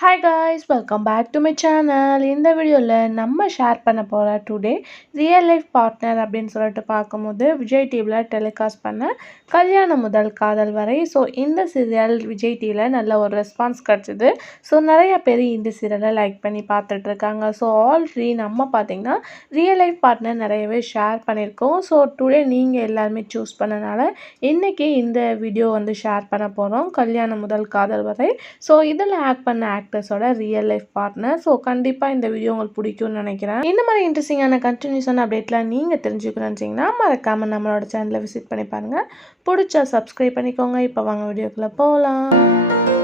Hi guys welcome back to my channel. இந்த வீடியோவில் நம்ம ஷேர் பண்ண போகிற டுடே ரியல் லைஃப் பார்ட்னர் அப்படின்னு சொல்லிட்டு பார்க்கும்போது விஜய் டிவியில் டெலிகாஸ்ட் பண்ண கல்யாணம் முதல் காதல் வரை. ஸோ இந்த சீரியல் விஜய் டிவியில் நல்ல ஒரு ரெஸ்பான்ஸ் கிடச்சிது. ஸோ நிறைய பேர் இந்த சீரியலை லைக் பண்ணி பார்த்துட்ருக்காங்க. ஸோ ஆல்ரெடி நம்ம பார்த்திங்கன்னா ரியல் லைஃப் பார்ட்னர் நிறையவே ஷேர் பண்ணியிருக்கோம். ஸோ டுடே நீங்கள் எல்லாருமே சூஸ் பண்ணனால இன்றைக்கி இந்த வீடியோ ஷேர் பண்ண போகிறோம், கல்யாணம் முதல் காதல் வரை. ஸோ இதில் ஆக்ட் பண்ண ஆக்டர்ஸோட ரியல் லைஃப் பார்ட்னர். ஸோ கண்டிப்பாக இந்த வீடியோ உங்களுக்கு பிடிக்கும்னு நினைக்கிறேன். இந்த மாதிரி இன்ட்ரெஸ்டிங்கான கண்டினியூஸான அப்டேட்லாம் நீங்கள் தெரிஞ்சுக்கணும்னு நினச்சிங்கன்னா மறக்காமல் நம்மளோட சேனலை விசிட் பண்ணி பாருங்கள். பிடிச்சா சப்ஸ்கிரைப் பண்ணிக்கோங்க. இப்போ வாங்க வீடியோக்குள்ளே போகலாம்.